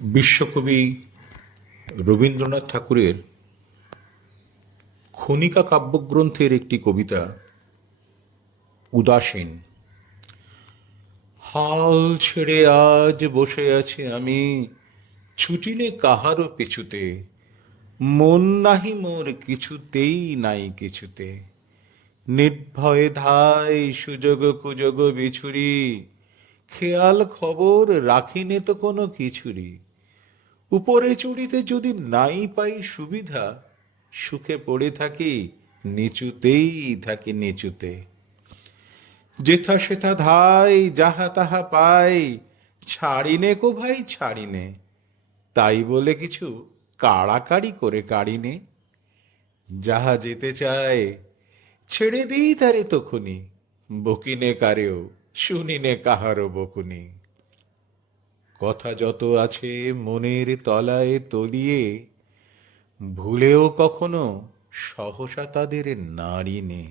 বিশ্বকবি রবীন্দ্রনাথ ঠাকুরের খনিকা কাব্যগ্রন্থের একটি কবিতা উদাসীন। হাল ছেড়ে আজ বসে আছি আমি, ছুটিলে কাহারও পিছুতে, মন নাহি মোর কিছুতেই নাই কিছুতে। নির্ভয়ে ধাই সুযোগ কুযোগ বিছুরি, খেয়াল খবর রাখিনে তো কোনো কিছুরি। উপরে চড়িতে যদি নাই পাই সুবিধা, সুখে পড়ে থাকি নিচুতেই থাকি নিচুতে। যেথা সেথা ধাই যাহা তাহা পাই, ছাড়িনে কো ভাই ছাড়িনে, তাই বলে কিছু কাড়াকাড়ি করে কাড়িনে। যাহা যেতে চায় ছেড়ে দিই তারে তখনি, বকিনে কারেও শুনিনে কাহারও বকুনি। কথা যত আছে মনের তলায় তলিয়ে, ভুলেও কখনো সহসা তাদের নাড়িনে।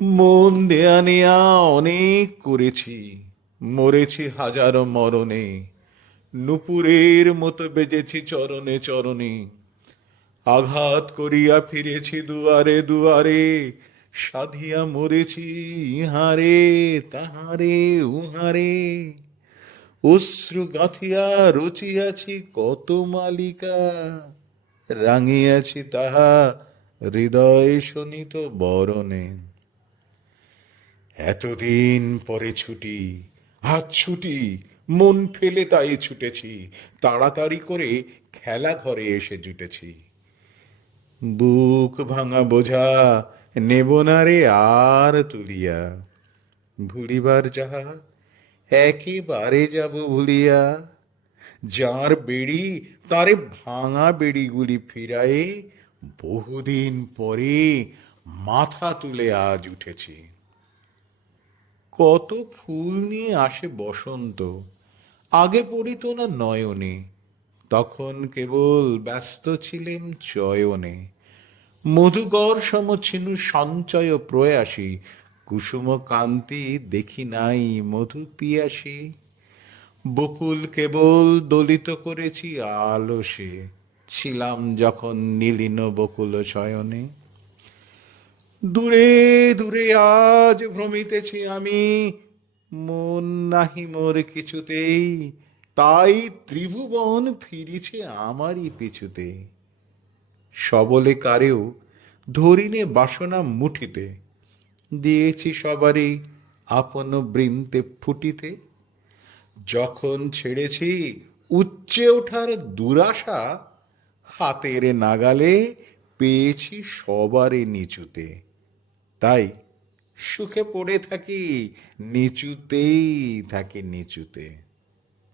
মন দেয়া নেয়া অনেক করেছি, মরেছি হাজারো মরণে, নুপুরের মতো বেজেছি চরণে চরণে। আঘাত করিয়া ফিরেছি দুয়ারে দুয়ারে, সাধিয়া মরেছি ইহারে তাহারে উহারে। অশ্রু গাঁথিয়া রচিয়াছি কত মালিকা, রাঙিয়াছি তাহা হৃদয় শোনিত বরণে। এতদিন পরে ছুটি, আজ ছুটি, মন ফেলে তাই ছুটেছি, তাড়াতাড়ি করে খেলা ঘরে এসে জুটেছি। বুক ভাঙা বোঝা নেব না রে আর তুলিয়া, ভুলিবার যাহা একেবারে যাব ভুলিয়া। যার বেড়ি তারে ভাঙা বেড়িগুলি ফিরায়ে, বহুদিন পরে মাথা তুলে আজ উঠেছি। কত ফুল নিয়ে আসে বসন্ত, আগে পড়িত না নয়নে, তখন কেবল ব্যস্ত ছিলেম চয়নে। মধুকর সমছিনু সঞ্চয় প্রয়াসী, কুসুম কান্তি দেখি নাই মধু পিয়াসী। বকুল কেবল দলিত করেছি আলসে, ছিলাম যখন নীলিন বকুল শয়নে। দূরে দূরে আজ ভ্রমিতেছি আমি, মন নাহি মোর কিছুতেই, তাই ত্রিভুবন ফিরিছে আমারই পিছুতে। সবলে কারেও ধরিনে বাসনা মুঠিতে, দিয়েছি সবারই আপন বৃন্তে ফুটিতে। যখন ছেড়েছি উচ্চে ওঠার দুরাশা, হাতের নাগালে পেয়েছি সবারই নিচুতে। তাই সুখে পড়ে থাকি নিচুতেই থাকি নিচুতে।